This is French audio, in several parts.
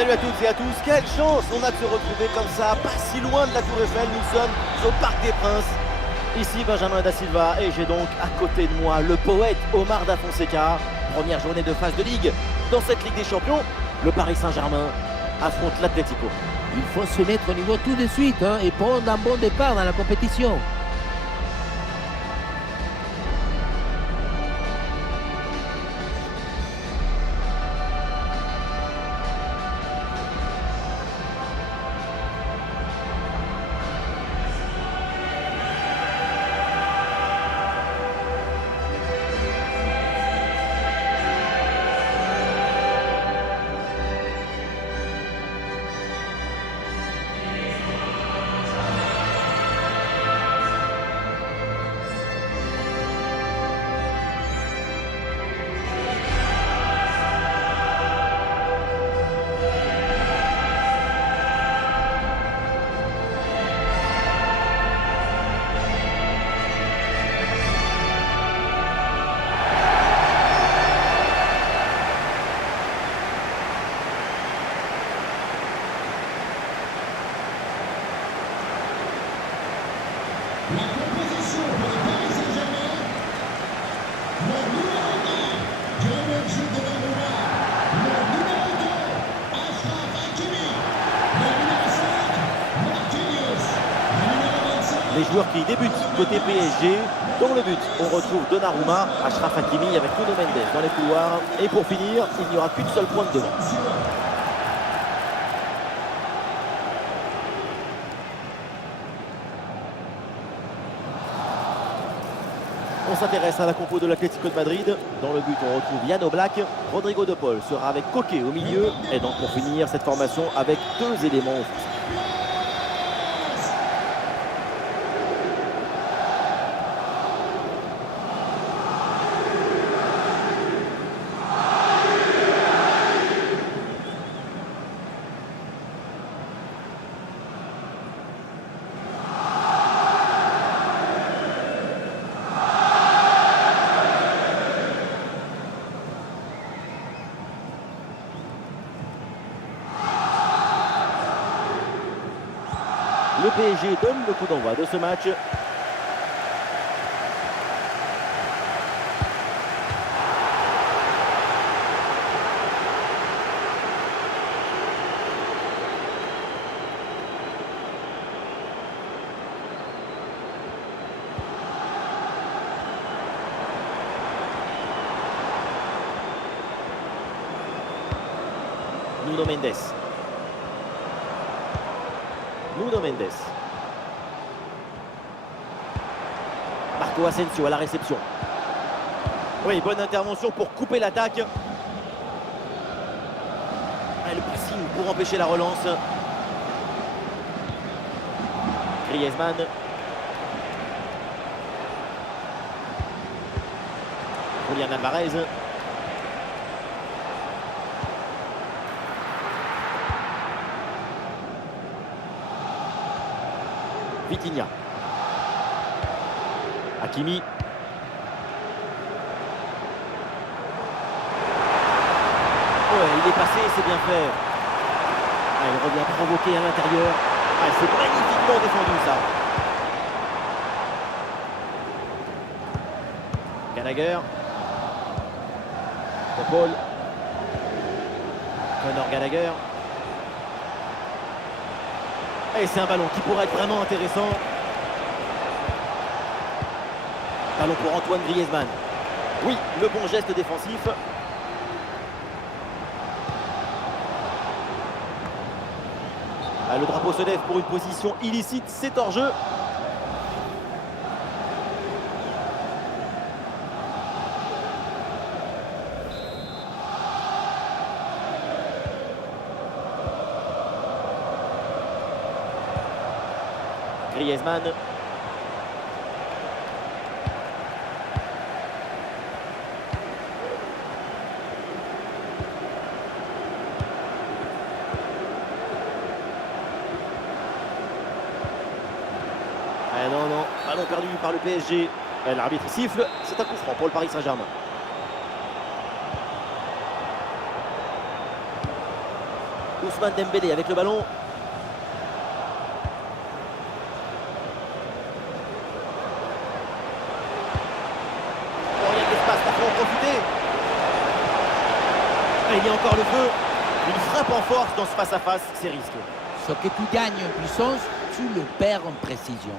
Salut à toutes et à tous, quelle chance on a de se retrouver comme ça, pas si loin de la Tour Eiffel, nous sommes au Parc des Princes. Ici Benjamin Da Silva et j'ai donc à côté de moi le poète Omar Da Fonseca. Première journée de phase de Ligue dans cette Ligue des Champions, le Paris Saint-Germain affronte l'Atlético. Il faut se mettre au niveau tout de suite et prendre un bon départ dans la compétition. La composition pour le Paris Saint-Germain, le numéro 1, Gianluigi Donnarumma, le numéro 2, Achraf Hakimi, le numéro 5, Marquinhos, le numéro 25. Les joueurs qui débutent côté PSG, dans le but, on retrouve Donnarumma, Achraf Hakimi avec Nuno Mendes dans les couloirs. Et pour finir, il n'y aura qu'une seule pointe devant. On s'intéresse à la compo de l'Atlético de Madrid. Dans le but, on retrouve Yann Oblak. Rodrigo De Paul sera avec Koke au milieu. Et donc pour finir cette formation avec deux éléments offensifs. Le PSG donne le coup d'envoi de ce match. Nuno Mendes. Nuno Mendes. Marco Asensio à la réception. Oui, bonne intervention pour couper l'attaque. Et le pressing pour empêcher la relance. Griezmann. Julian Alvarez. Vitinha. Hakimi. Ouais, il est passé, c'est bien fait. Ah, il revient provoquer à l'intérieur. Ah, c'est magnifiquement défendu ça. Gallagher. De Paul. Conor Gallagher. Et c'est un ballon qui pourrait être vraiment intéressant. Ballon pour Antoine Griezmann. Oui, le bon geste défensif. Ah, le drapeau se lève pour une position illicite, c'est hors jeu. Griezmann. Ah non, non, ballon perdu par le PSG. L'arbitre siffle, c'est un coup franc pour le Paris Saint-Germain. Ousmane Dembélé avec le ballon. Oh, il y a de l'espace, il faut en profiter. Et il y a encore le feu. Une frappe en force dans ce face-à-face, c'est risqué. Ce que tu gagnes en puissance, tu le perds en précision.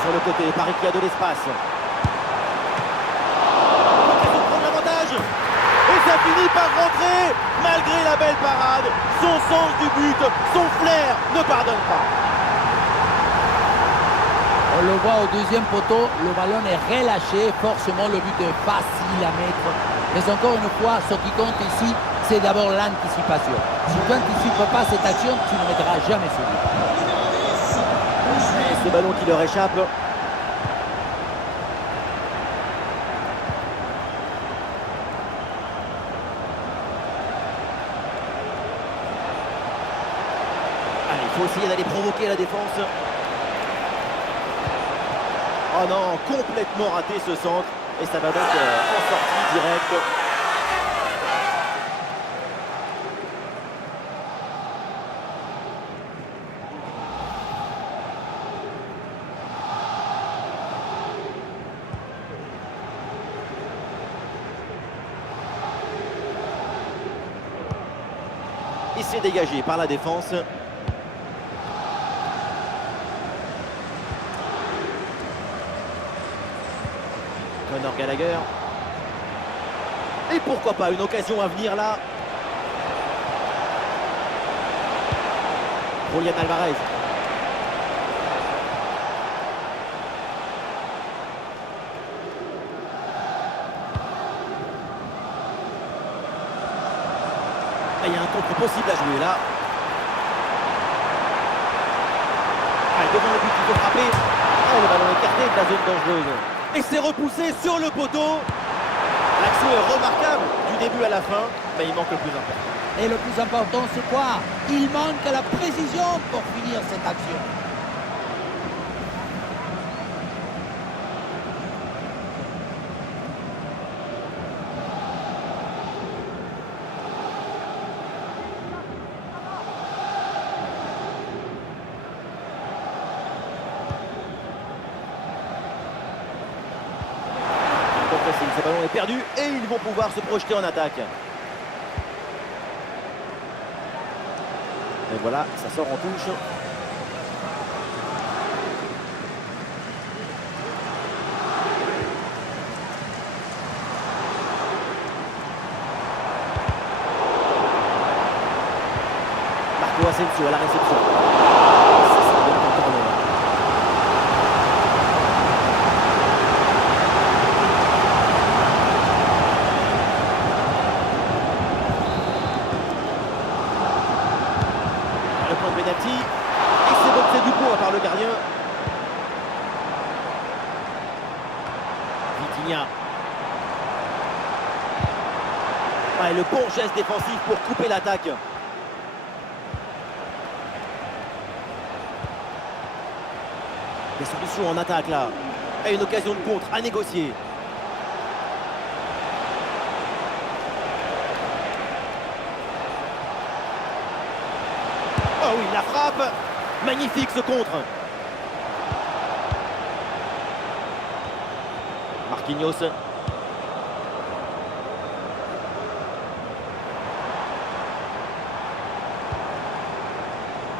Sur le côté, Paris qui a de l'espace. Il faut prendre l'avantage. Et ça finit par rentrer. Malgré la belle parade, son sens du but, son flair ne pardonne pas. On le voit au deuxième poteau, le ballon est relâché, forcément le but est facile à mettre. Mais encore une fois, ce qui compte ici, c'est d'abord l'anticipation. Si tu n'anticipes pas cette action, tu ne mettras jamais ce but. Et ce ballon qui leur échappe. Allez, il faut essayer d'aller provoquer la défense. Oh non, complètement raté ce centre. Et ça va donc en sortie directe. Il s'est dégagé par la défense. Conor Gallagher. Et pourquoi pas une occasion à venir là. Julián Alvarez. Il y a un contre possible à jouer là. Allez, devant le but, il faut frapper. Oh, le ballon écarté de la zone dangereuse. Et c'est repoussé sur le poteau. L'action est remarquable du début à la fin, mais il manque le plus important. Et le plus important, c'est quoi? Il manque la précision pour finir cette action. Ce ballon est perdu et ils vont pouvoir se projeter en attaque. Et voilà, ça sort en touche. Marco Asensio à la réception. Ça sera donc un corner. Penalty. Et c'est boxé du poids par le gardien. Vitinha. Ouais, le bon geste défensif pour couper l'attaque. Des solutions en attaque là. Et une occasion de contre à négocier. Oh oui, la frappe. Magnifique ce contre. Marquinhos.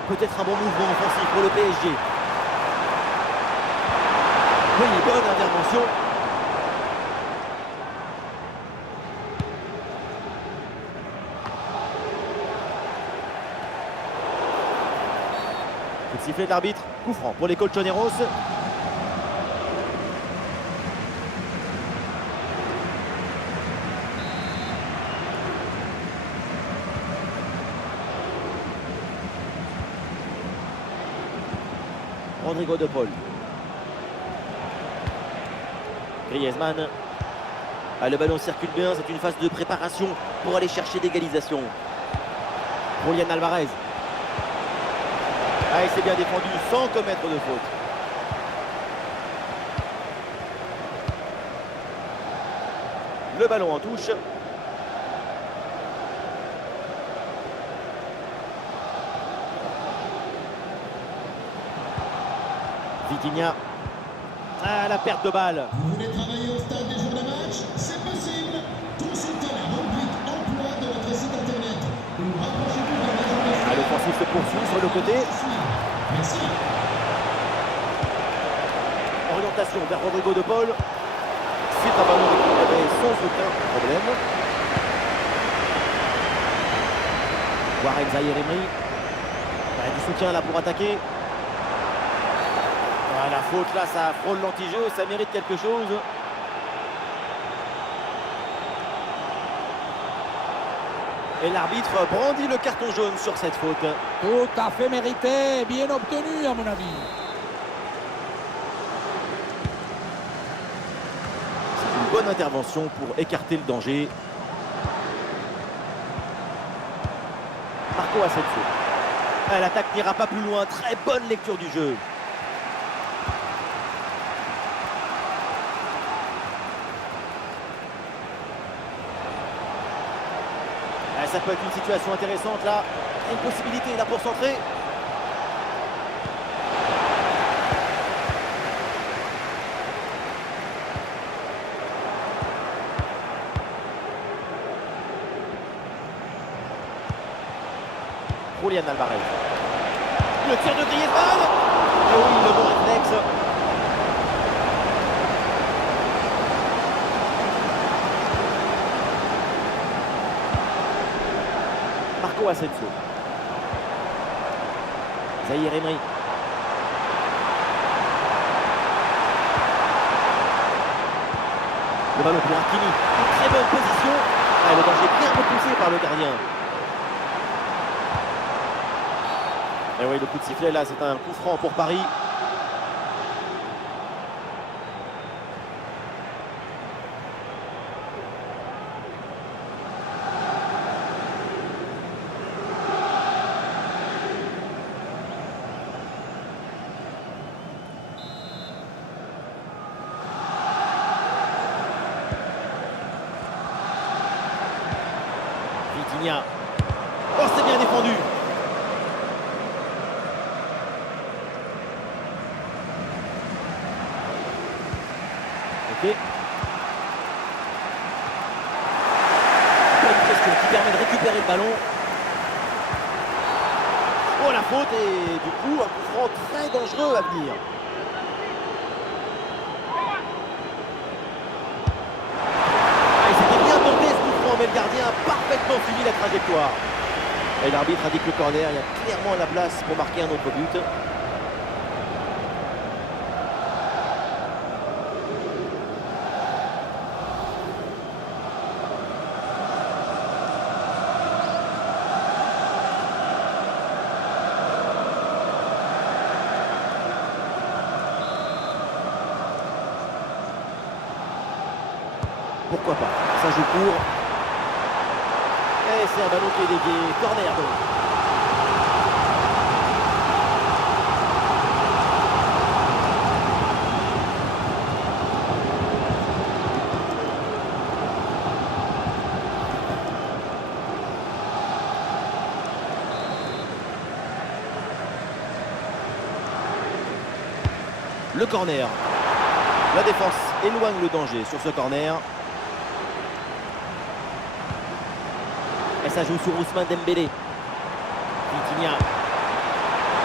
Peut-être un bon mouvement offensif pour le PSG. Oui, bonne intervention. Le sifflet de l'arbitre, coup franc pour les Colchoneros. Rodrigo de Paul. Griezmann. Ah, le ballon circule bien, c'est une phase de préparation pour aller chercher l'égalisation. Julián Alvarez. Ah, il s'est bien défendu sans commettre de faute. Le ballon en touche. Vitinha. Ah, la perte de balle. Vous voulez travailler au stade des jours de match? C'est possible. Consultez la rubrique emploi de notre site internet ou rapprochez-vous de l'agent de Ah, l'offensive se poursuit sur le côté. Merci. Orientation vers Rodrigo de Paul. C'est un ballon récupéré sans aucun problème. Warren Zaïre-Emery. Du soutien là pour attaquer. Ah, la faute là, ça frôle l'anti-jeu, ça mérite quelque chose. Et l'arbitre brandit le carton jaune sur cette faute. Tout à fait mérité, bien obtenu à mon avis. C'est une bonne intervention pour écarter le danger. Marco Asensio. Ah, l'attaque n'ira pas plus loin, très bonne lecture du jeu. Ah, ça peut être une situation intéressante là. Une possibilité là pour centrer. Julián Alvarez. Le tir de Griezmann. Et oui, le bon réflexe. Marco Asensio. Zaïre-Emery. Le ballon pour Hakimi. Une très bonne position. Ah, le danger bien repoussé par le gardien. Et oui, le coup de sifflet là, c'est un coup franc pour Paris. Vitinha. Oh, c'est bien défendu. Ok. Bonne question qui permet de récupérer le ballon. Oh, la faute et du coup un coup franc très dangereux à venir. Ah, il s'était bien tenté ce coup franc, mais le gardien a parfaitement suivi la trajectoire. Et l'arbitre indique le corner, il y a clairement la place pour marquer un autre but. Pourquoi pas, ça joue court. Et c'est un ballon qui est dévié, corner donc. Le corner. La défense éloigne le danger sur ce corner. Et ça joue sur Ousmane Dembélé. Vitinha.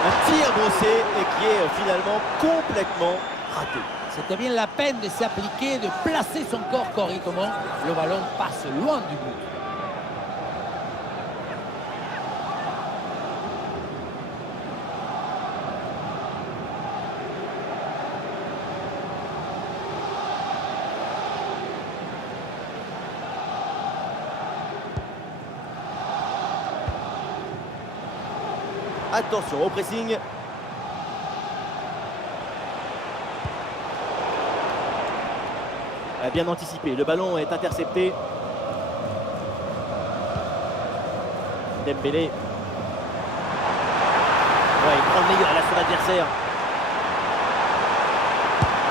Un tir brossé et qui est finalement complètement raté. C'était bien la peine de s'appliquer, de placer son corps correctement. Le ballon passe loin du but. Attention au pressing. bien anticipé. Le ballon est intercepté. Dembélé. Ouais, il prend le meilleur là sur l'adversaire.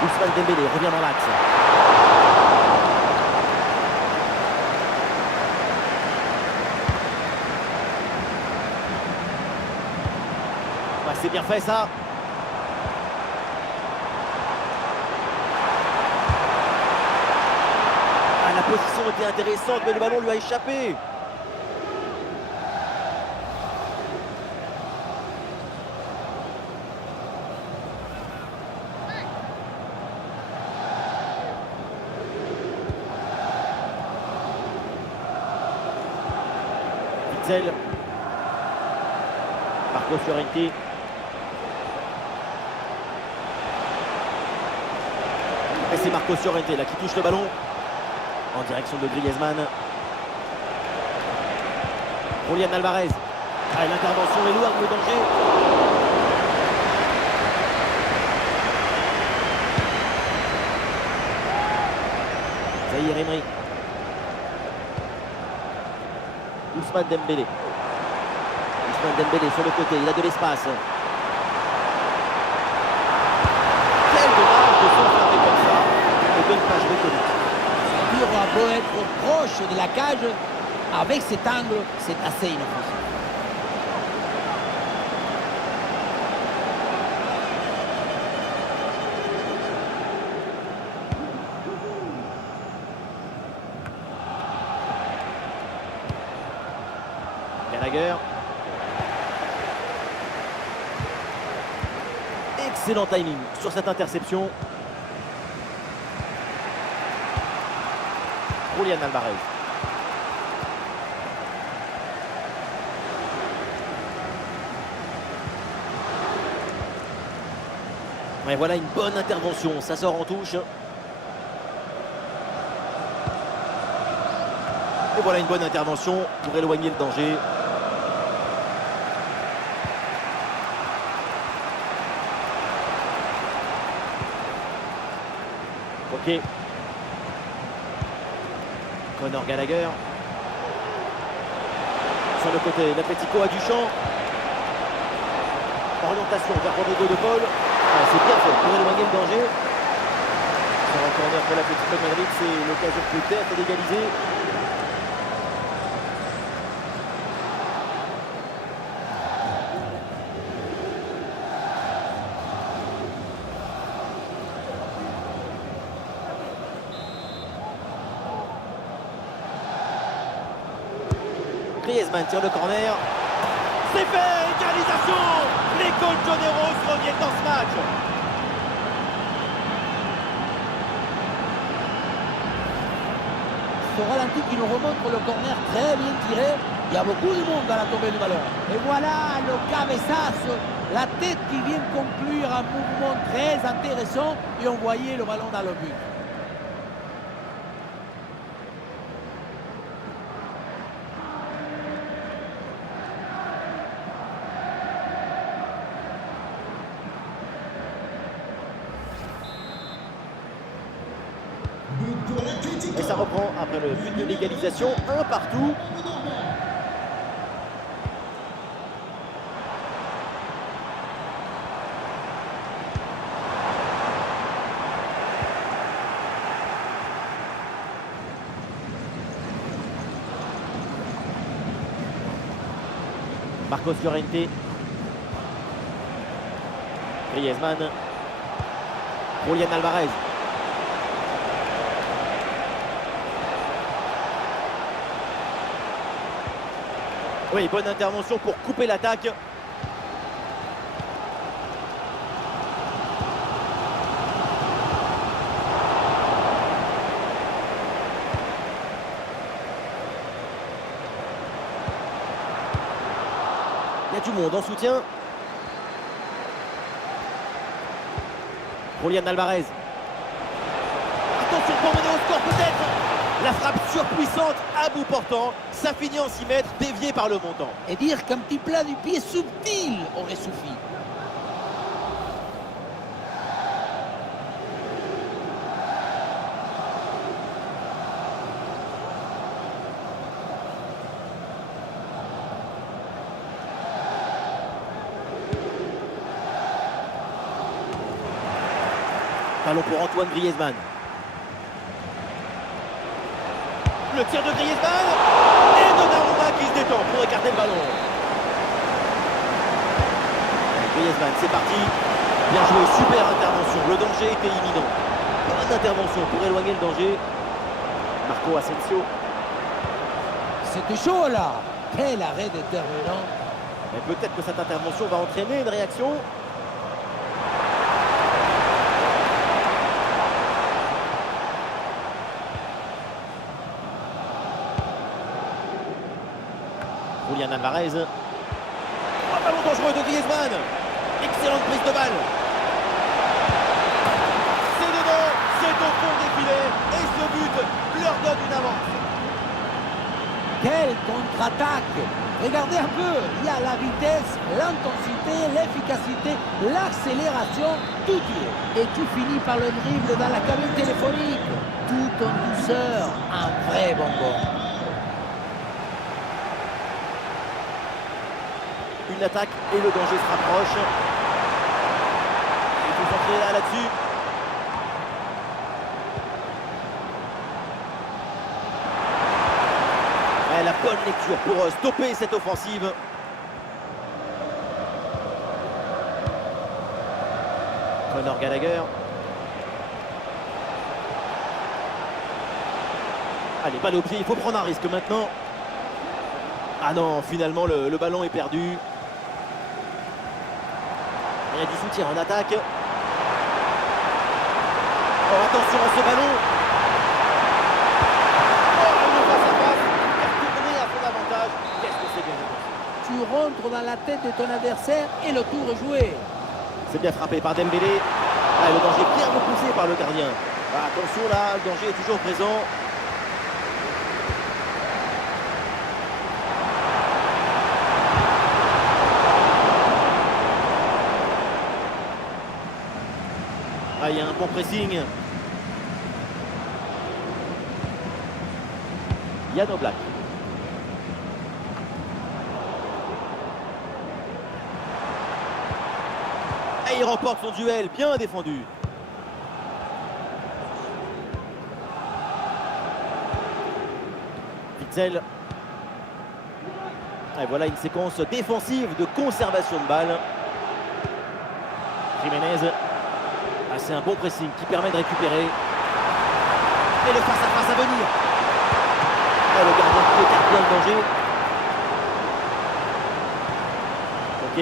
Ousmane Dembélé revient dans l'axe. Ouais, c'est bien fait ça. Ah, la position était intéressante, mais le ballon lui a échappé. Witzel. Marco Llorente. Et c'est Marco Llorente là qui touche le ballon en direction de Griezmann. Julián Alvarez. Ah, l'intervention est lourde, le danger. Zahir Emery. Ousmane Dembélé. Ousmane Dembélé sur le côté, il a de l'espace. Quel dommage de s'enfermer comme ça et de ne pas jouer Toni. Il aura beau être proche de la cage, avec cet angle, c'est assez inoffensif. Gallagher. Excellent timing sur cette interception. Julián Alvarez. Ouais, voilà une bonne intervention, ça sort en touche. Et voilà une bonne intervention pour éloigner le danger. Ok. Conor Gallagher. Sur le côté, l'Atlético a du champ. Orientation vers Rodrigo de Paul. Ah, c'est bien fait pour éloigner le danger. Sur un corner pour l'Atlético de Madrid, c'est l'occasion peut-être d'égaliser. Griezmann tire le corner. C'est fait, égalisation. Les Colchoneros reviennent dans ce match. Ce ralenti qui nous remontre le corner très bien tiré. Il y a beaucoup de monde à la tombée du ballon. Et voilà le cabeçazo, la tête qui vient conclure un mouvement très intéressant et on voyait le ballon dans le but. Et ça reprend après le but de l'égalisation, un partout. Marcos Llorente. Griezmann. Julián Alvarez. Oui, bonne intervention pour couper l'attaque. Il y a du monde en soutien. Julián Alvarez. Attention pour mener au score peut-être. La frappe surpuissante à bout portant. Ça finit en 6 mètres, dévié par le montant. Et dire qu'un petit plat du pied subtil aurait suffi. Ballon pour Antoine Griezmann. Le tir de Griezmann. Et Donnarumma qui se détend pour écarter le ballon. Griezmann, c'est parti. Bien joué, super intervention. Le danger était imminent. Bonne intervention pour éloigner le danger. Marco Asensio. C'était chaud là. Quel arrêt déterminant. Mais peut-être que cette intervention va entraîner une réaction. Julian Alvarez. Oh, ballon dangereux de Griezmann. Excellente prise de balle. C'est dedans, c'est au fond des filets. Et ce but leur donne une avance. Quelle contre-attaque! Regardez un peu, il y a la vitesse, l'intensité, l'efficacité, l'accélération, tout y est. Et tu finis par le dribble dans la cabine téléphonique. Tout en douceur, un vrai bonbon. Une attaque et le danger se rapproche. Il faut s'entrer là-dessus. La bonne lecture pour stopper cette offensive. Conor Gallagher. Allez, balle au pied, il faut prendre un risque maintenant. Ah non, finalement le ballon est perdu. Il y a du soutien en attaque. Oh, attention à ce ballon. Tu rentres dans la tête de ton adversaire et le tour est joué. C'est bien frappé par Dembélé. Ah, le danger bien repoussé par le gardien. Ah, attention là, le danger est toujours présent. Ah, il y a un bon pressing. Jan Oblak. Et il remporte son duel, bien défendu. Witzel. Et voilà une séquence défensive de conservation de balle. Jiménez. Ah, c'est un bon pressing qui permet de récupérer. Et le face-à-face à venir. Et le gardien qui écarte bien le danger. Ok.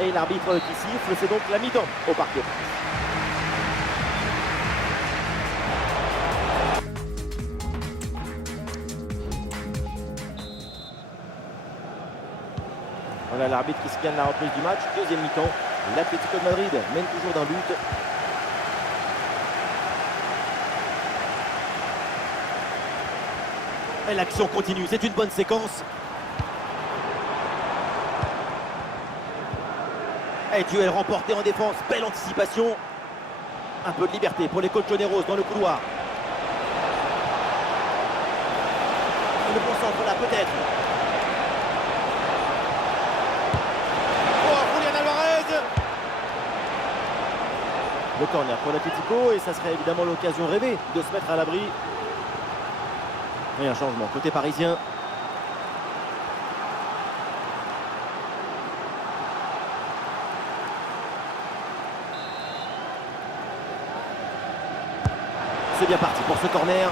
Et l'arbitre qui siffle, c'est donc la mi-temps au Parc des Princes. Voilà l'arbitre qui scanne la reprise du match. Deuxième mi-temps. L'Atlético de Madrid mène toujours d'un but. Et l'action continue. C'est une bonne séquence. Et duel remporté en défense, belle anticipation. Un peu de liberté pour les colchoneros dans le couloir. Le bon centre là peut-être. Oh, Julian Alvarez. Le corner pour l'Atlético et ça serait évidemment l'occasion rêvée de se mettre à l'abri. Et un changement côté parisien. C'est bien parti pour ce corner.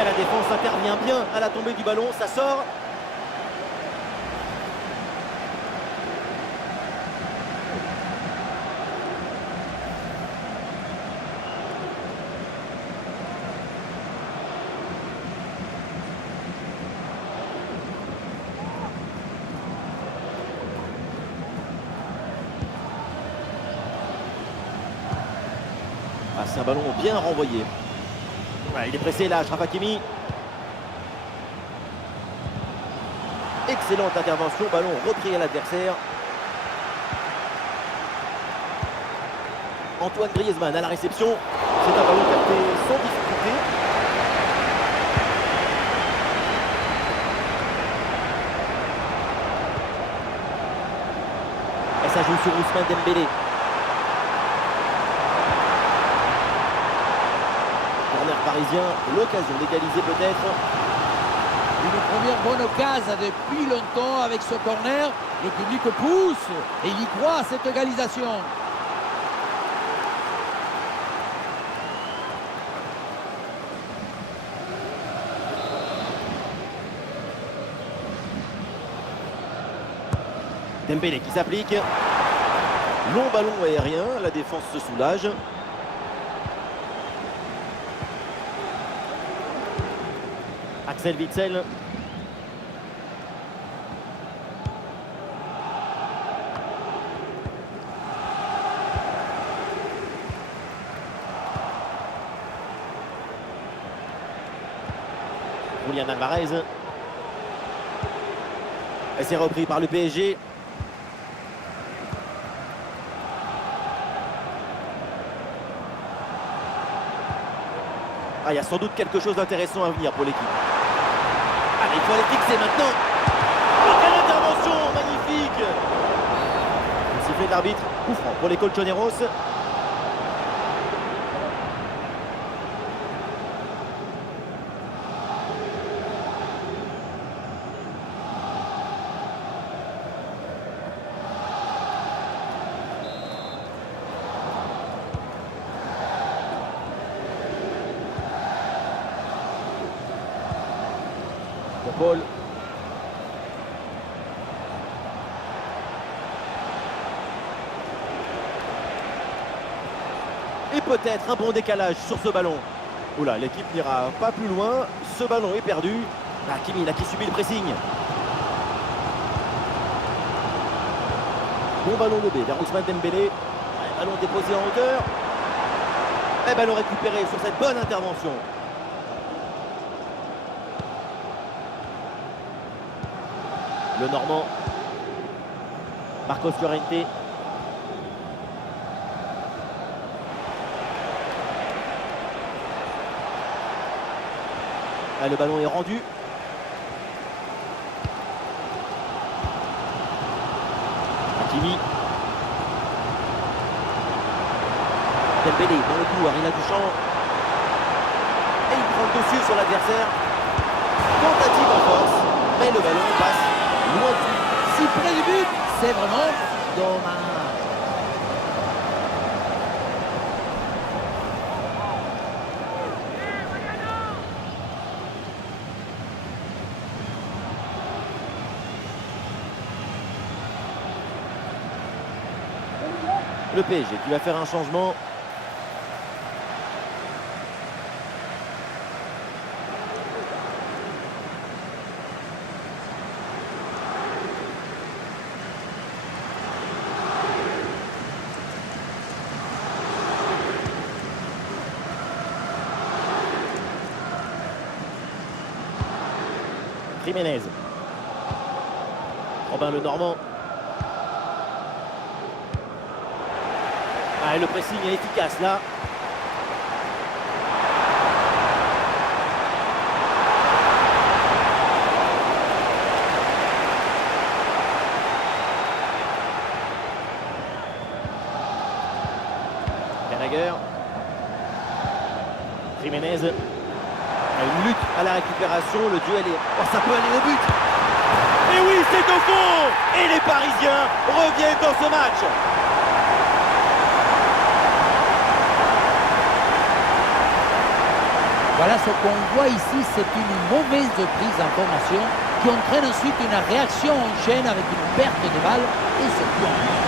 Et la défense intervient bien à la tombée du ballon. Ça sort. Ah, c'est un ballon bien renvoyé. Ouais, il est pressé là, Achraf Hakimi. Excellente intervention, ballon repris à l'adversaire. Antoine Griezmann à la réception. C'est un ballon capté sans difficulté. Et ça joue sur Ousmane Dembélé. Parisiens l'occasion d'égaliser peut-être. Une première bonne occasion depuis longtemps avec ce corner. Le public pousse et il y croit à cette égalisation. Dembélé qui s'applique. Long ballon aérien, la défense se soulage. Axel Witsel. Julian Alvarez. Et c'est repris par le PSG. Ah, il y a sans doute quelque chose d'intéressant à venir pour l'équipe. Allez, il faut aller fixer maintenant. Oh, quelle intervention magnifique. Le sifflet de l'arbitre. Coup franc pour les Colchoneros. Paul. Et peut-être un bon décalage sur ce ballon. Oula, l'équipe n'ira pas plus loin. Ce ballon est perdu. Hakimi là qui subit le pressing. Bon ballon lobé vers Ousmane Dembélé. Ballon déposé en hauteur. Et ballon récupéré sur cette bonne intervention. Le Normand, Marcos Llorente. Là, le ballon est rendu. Hakimi. Dembélé dans le couloir, il a du champ. Et il prend le dessus sur l'adversaire. Tentative en force, mais le ballon passe. Si près du but, c'est vraiment dommage. Le PSG qui va faire un changement. Jiménez. Robin le Normand. Ah, et le pressing est efficace là. Gallagher. Jiménez. Une lutte à la récupération, le duel est... Oh, ça peut aller au but. Et oui, c'est au fond. Et les Parisiens reviennent dans ce match. Voilà ce qu'on voit ici, c'est une mauvaise prise d'information qui entraîne ensuite une réaction en chaîne avec une perte de balle et surtout un but.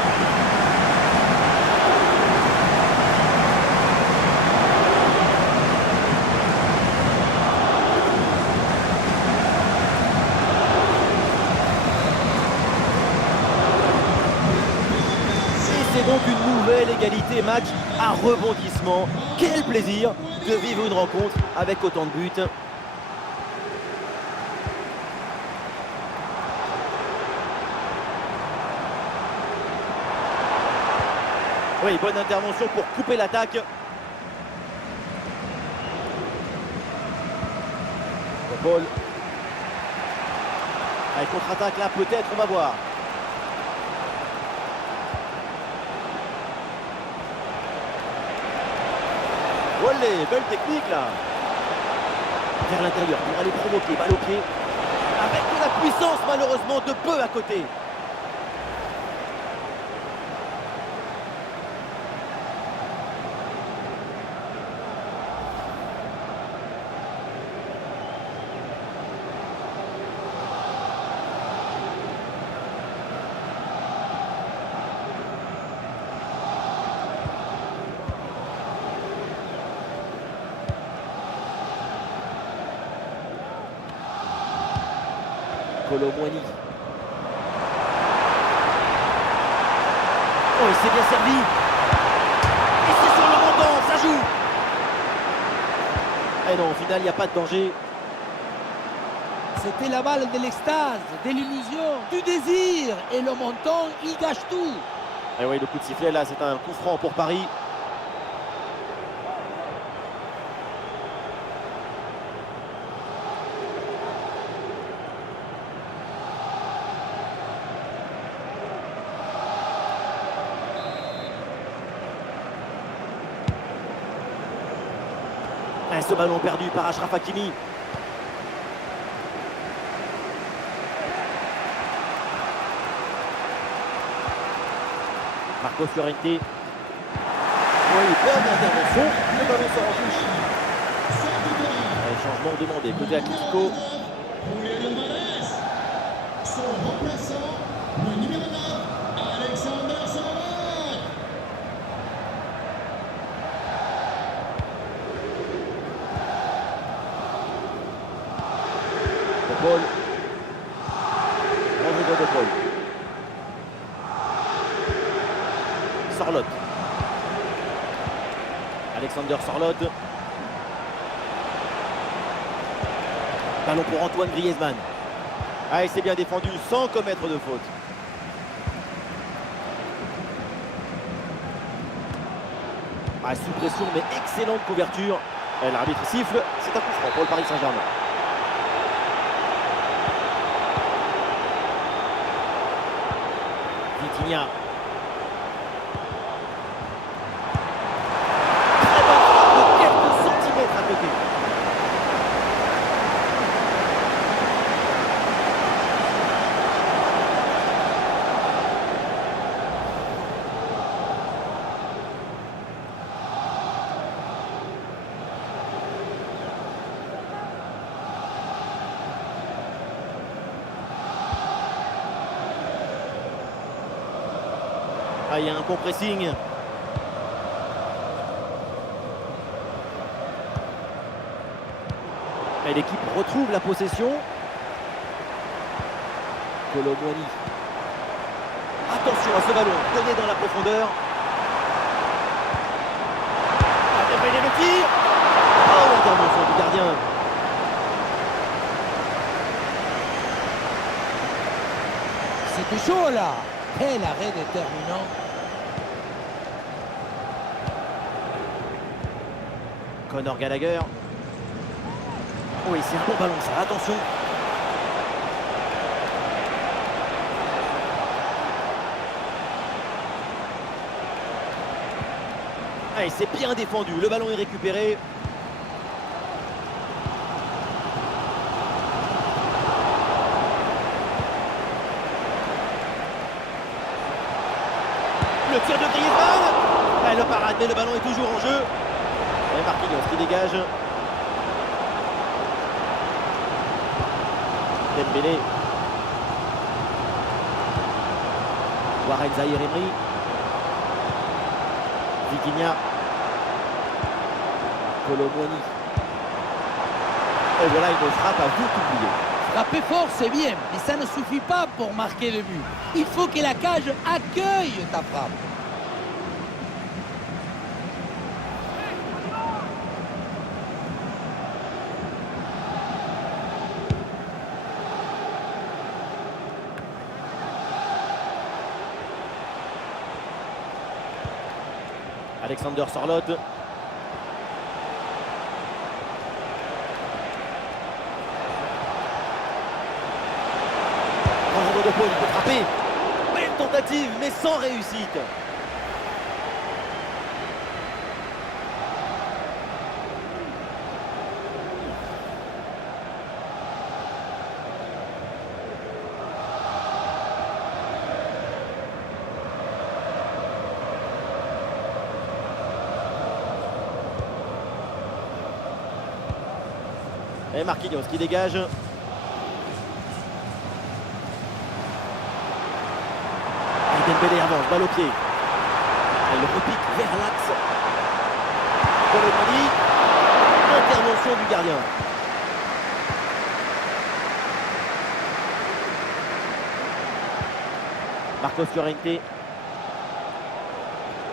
C'est donc une nouvelle égalité, match à rebondissement. Quel plaisir de vivre une rencontre avec autant de buts. Oui, bonne intervention pour couper l'attaque. Paul. Allez, contre-attaque là, peut-être, on va voir. Olé, belle technique là. vers l'intérieur pour aller provoquer, balle au pied. Avec de la puissance, malheureusement, de peu à côté. Kolo Muani. Oh, il s'est bien servi. Et c'est sur le montant, ça joue. Et non, au final, il n'y a pas de danger. C'était la balle de l'extase, de l'illusion, du désir. Et le montant, il gâche tout. Et oui, le coup de sifflet, là, c'est un coup franc pour Paris. Et ce ballon perdu par Achraf Hakimi. Marco Llorente. Oui, bonne intervention. Le ballon sort en touche. Et changement demandé côté Atlético. Julián Álvarez. Son remplaçant, le numéro 9, Alexander Sørloth. De Paul. Rodrigo de Paul. Sørloth. Alexander Sørloth. Ballon pour Antoine Griezmann. Ah, il s'est bien défendu sans commettre de faute. Ah, sous pression, mais excellente couverture. Et l'arbitre siffle, c'est un coup franc pour le Paris Saint-Germain. Vitinha. Très bonne frappe de quelques centimètres à côté. Ah, il y a un bon pressing. Et l'équipe retrouve la possession. Kolo Muani. Attention à ce ballon, donné dans la profondeur. Ah, Dembélé le tir. Oh, l'intervention du gardien. C'était chaud là. Quel arrêt déterminant. Conor Gallagher. Oui, c'est un bon ballon ça, attention. Ah, il s'est bien défendu, le ballon est récupéré. Le tir de Griezmann. Ah, le parade, mais le ballon est toujours en jeu. Et Marquinhos qui dégage. Dembélé. Warren Zaïre-Emery. Vitinha. Kolo Muani. Et voilà une frappe à vite oubliée. Frapper fort, c'est bien, mais ça ne suffit pas pour marquer le but. Il faut que la cage accueille ta frappe. Alexander Sørloth. Rodrigo de Paul, il peut frapper. Belle tentative, mais sans réussite. Et Marquinhos qui dégage. Et Dembélé avance, balle au pied. Elle repique vers l'axe. Colomani. Intervention du gardien. Marcos Llorente.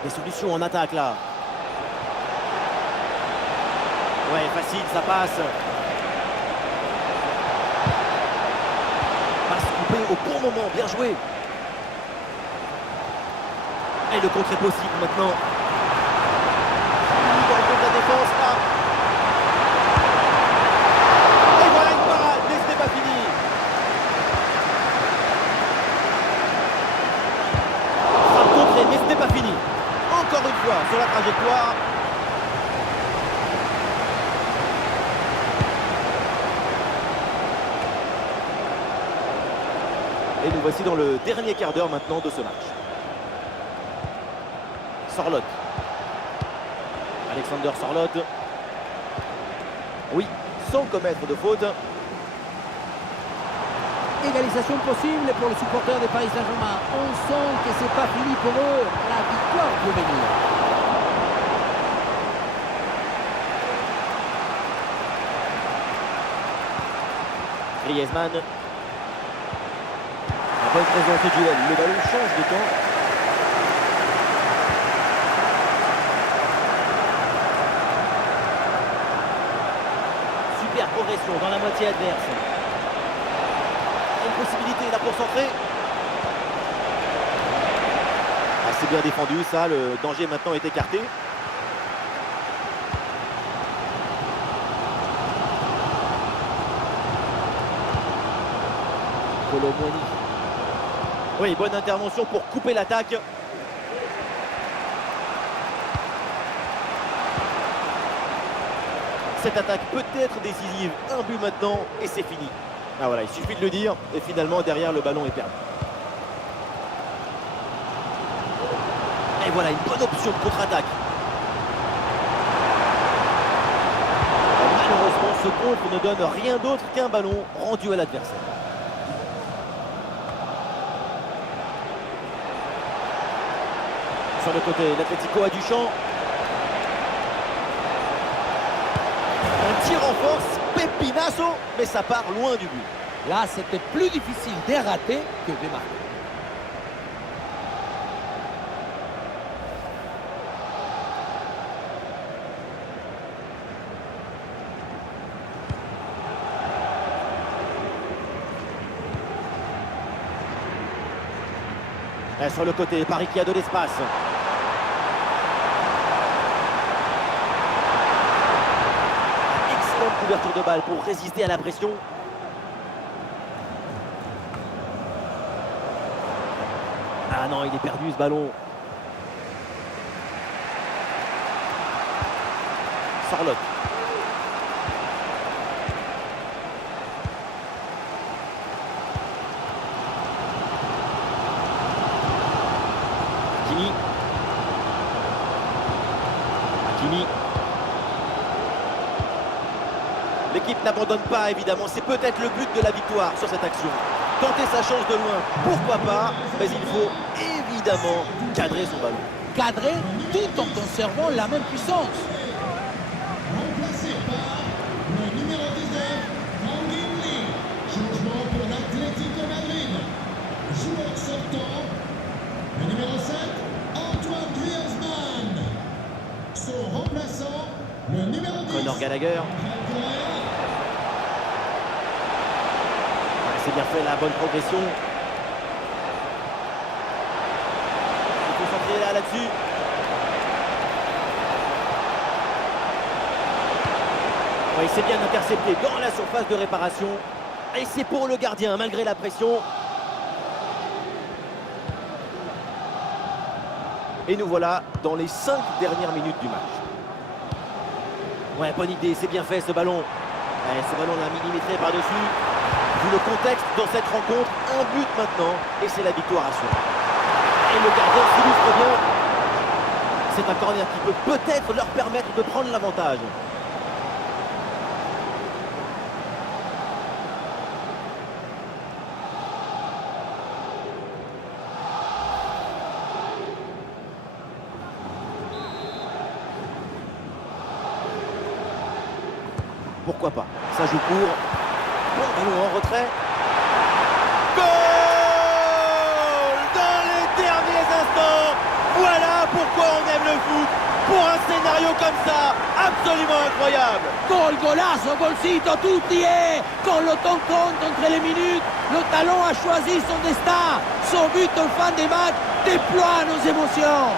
Des solutions en attaque là. Ouais, facile, ça passe. Passe coupée au bon moment, bien joué. Et le contre est possible maintenant. Dans le contre de la défense là. Et voilà une parade, mais ce n'est pas fini. Frappe contrée, mais ce n'est pas fini. Encore une fois sur la trajectoire. Et nous voici dans le dernier quart d'heure maintenant de ce match. Sorloth. Alexander Sorloth. Oui, sans commettre de faute. Égalisation possible pour les supporters des Paris Saint-Germain. On sent que c'est pas fini pour eux. La victoire peut venir. Griezmann. La bonne présence de duel. Le ballon change de camp. Super progression dans la moitié adverse. Une possibilité là pour centrer. C'est bien défendu ça, le danger maintenant est écarté. Colomani. Oui, bonne intervention pour couper l'attaque. Cette attaque peut être décisive. Un but maintenant et c'est fini. Ah voilà, il suffit de le dire. Et finalement, derrière, le ballon est perdu. Et voilà, une bonne option de contre-attaque. Malheureusement, ce contre ne donne rien d'autre qu'un ballon rendu à l'adversaire. Sur le côté, l'Atlético a du champ. Un tir en force, Pepinazo, mais ça part loin du but. Là, c'était plus difficile de rater que de marquer. Et sur le côté, Paris qui a de l'espace. Excellente couverture de balle pour résister à la pression. Ah non, il est perdu ce ballon. Sorloth. Hakimi. L'équipe n'abandonne pas, évidemment. C'est peut-être le but de la victoire sur cette action. Tenter sa chance de loin, pourquoi pas, mais il faut évidemment cadrer son ballon. Cadrer tout en conservant la même puissance. Remplacé par le numéro 19, Mangini. Changement pour l'Atlético Madrid. Joueur sortant, le numéro 7, Antoine Griezmann. Son remplaçant, le numéro 10. Conor Gallagher. C'est bien fait, la bonne progression. Il faut s'entraîner là-dessus. Oui, c'est bien intercepté dans la surface de réparation. Et c'est pour le gardien, malgré la pression. Et nous voilà dans les 5 dernières minutes du match. Ouais, bonne idée, c'est bien fait ce ballon. Ouais, ce ballon l'a millimétré par-dessus. Vu le contexte dans cette rencontre, un but maintenant et c'est la victoire assurée. Et le gardien s'illustre bien. C'est un corner qui peut peut-être leur permettre de prendre l'avantage. pourquoi pas. Ça joue court. Bon ballon en retrait. Goal dans les derniers instants. Voilà pourquoi on aime le foot. Pour un scénario comme ça, absolument incroyable. Gol, golazo, golcito, tutti et quand le temps compte entre les minutes, le talon a choisi son destin. Son but en fin de match déploie nos émotions.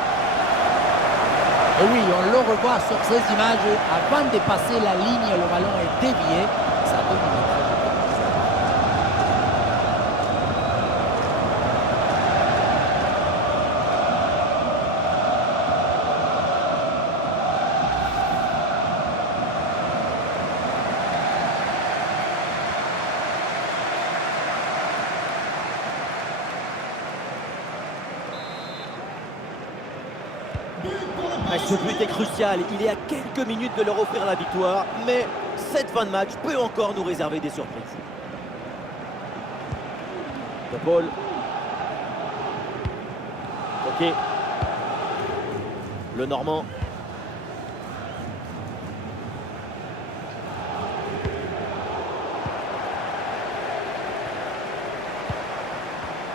Et oui, on le revoit sur ces images. Avant de passer la ligne, le ballon est dévié. Ça donne une trajectoire. Ce but est crucial, il est à quelques minutes de leur offrir la victoire, mais cette fin de match peut encore nous réserver des surprises. De Paul. Ok. Le Normand.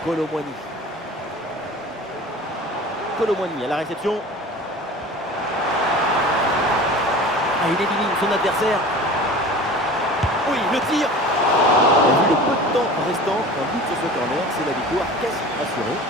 Colomboigny. Colomboigny à la réception. Ah, il élimine son adversaire. Oui, le tir. Et vu le peu de temps restant, un but sur ce corner, c'est la victoire quasi assurée.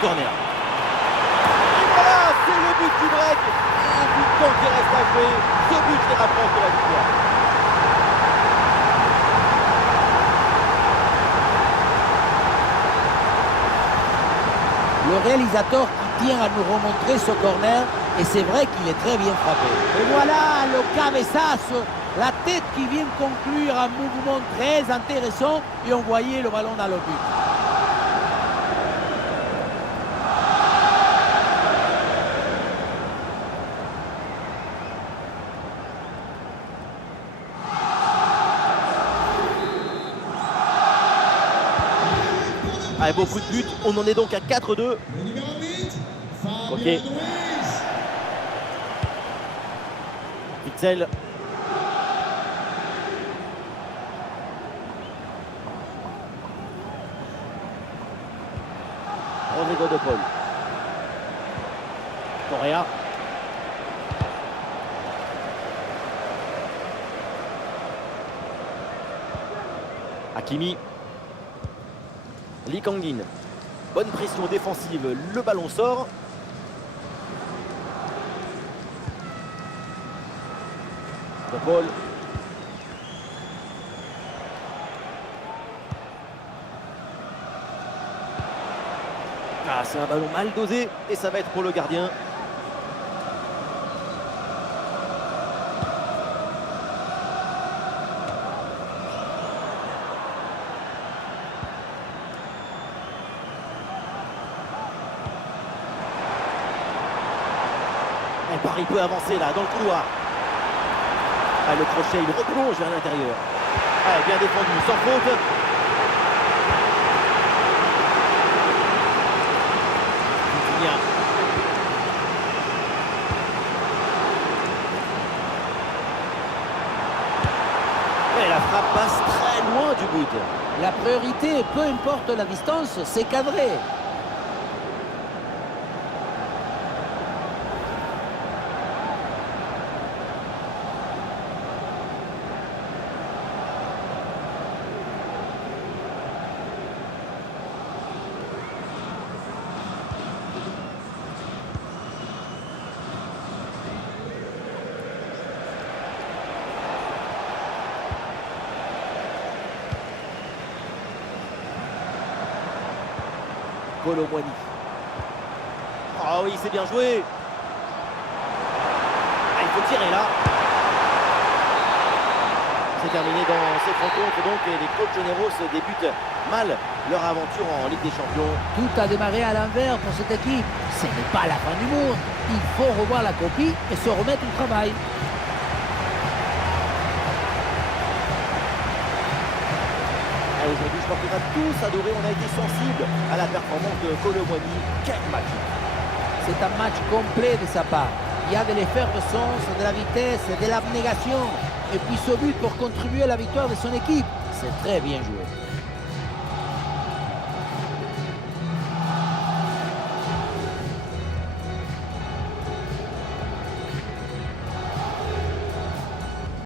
Corner. Et voilà, c'est le but du break. Un but de temps qui reste à jouer. Ce but les rapproche de la victoire. Le réalisateur qui tient à nous remontrer ce corner, et c'est vrai qu'il est très bien frappé. Et voilà le cabezazo, la tête qui vient conclure un mouvement très intéressant et envoyer le ballon dans le but. Avec beaucoup de buts, on en est donc à 4-2. Le numéro 8, Fabien Ok. Ruiz. Witzel. Rodrigo de Paul. Correa. Hakimi. Lee Kang-in. Bonne pression défensive, le ballon sort. De Paul. Ah, c'est un ballon mal dosé et ça va être pour le gardien. Et Paris peut avancer là dans le couloir. Ah, le crochet, il replonge vers l'intérieur. Ah, bien défendu, sans faute. Vitinha. Et la frappe passe très loin du but. La priorité, peu importe la distance, c'est cadré. Colomboigny. Oh oui, c'est bien joué. Ah, il faut tirer là. C'est c'est terminé dans cette rencontre donc et les coachs généraux se débutent mal leur aventure en Ligue des Champions. Tout a démarré à l'envers pour cette équipe. Ce n'est pas la fin du monde. Il faut revoir la copie et se remettre au travail. Aujourd'hui, je crois qu'on a tous adoré, on a été sensible à la performance de Kolo Muani. Quel match! C'est un match complet de sa part. Il y a de l'effervescence, de la vitesse, de l'abnégation. Et puis ce but pour contribuer à la victoire de son équipe. C'est très bien joué.